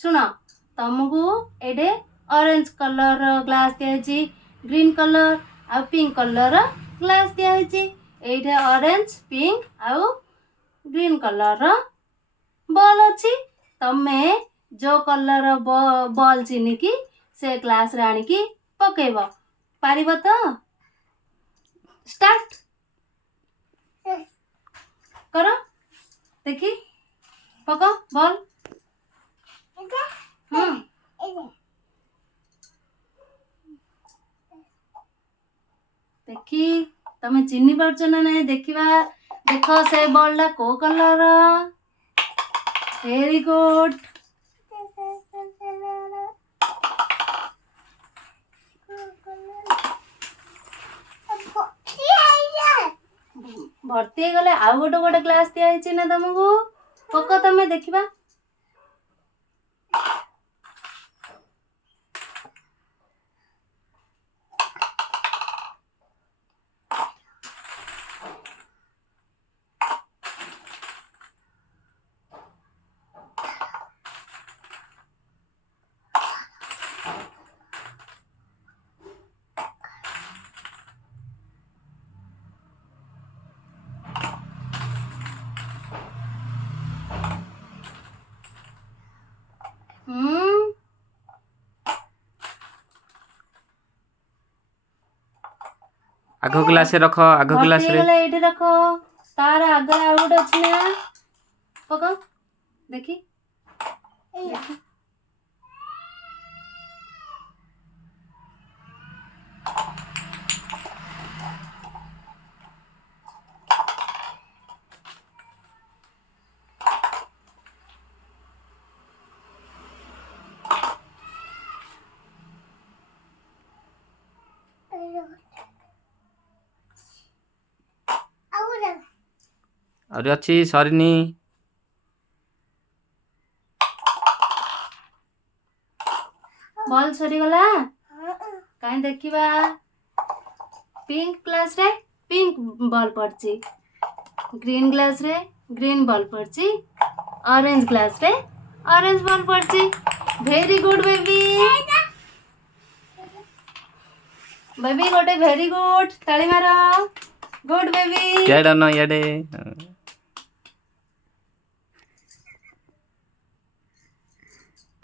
शुण तुमको ये orange colour glass दिखाई ग्रीन कलर आ पिंक कलर ग्लास दिखाई ये ऑरेंज पिंक आउ ग्रीन कलर बॉल अच्छी तमे जो कलर बॉल चिन्हिकी से ग्लास रे आनिकी पकेब पारिब तो स्टार्ट कर देखी पक बॉल देखी तमे चिन्हि पारछ ना नहीं देखिबा देख से बॉल ला को कलर वेरी गुड भर्ती गले आउ गोटे गोटे ग्लास दिखाई ना तुमको पक तमे देखिबा आगो ग्लास रे रख आगो ग्लास रे एठी रख तार आगे आ गोटे अछि ना पक देखी और अच्छी सरीनी बॉल सरी गला काई देखिबा पिंक ग्लास रे पिंक बॉल पड़ची ग्रीन ग्लास रे ग्रीन बॉल पड़ची ऑरेंज ग्लास रे ऑरेंज बॉल पड़ची वेरी गुड बेबी बेबी गोटे वेरी गुड ताली मारो गुड बेबी याडे न याडे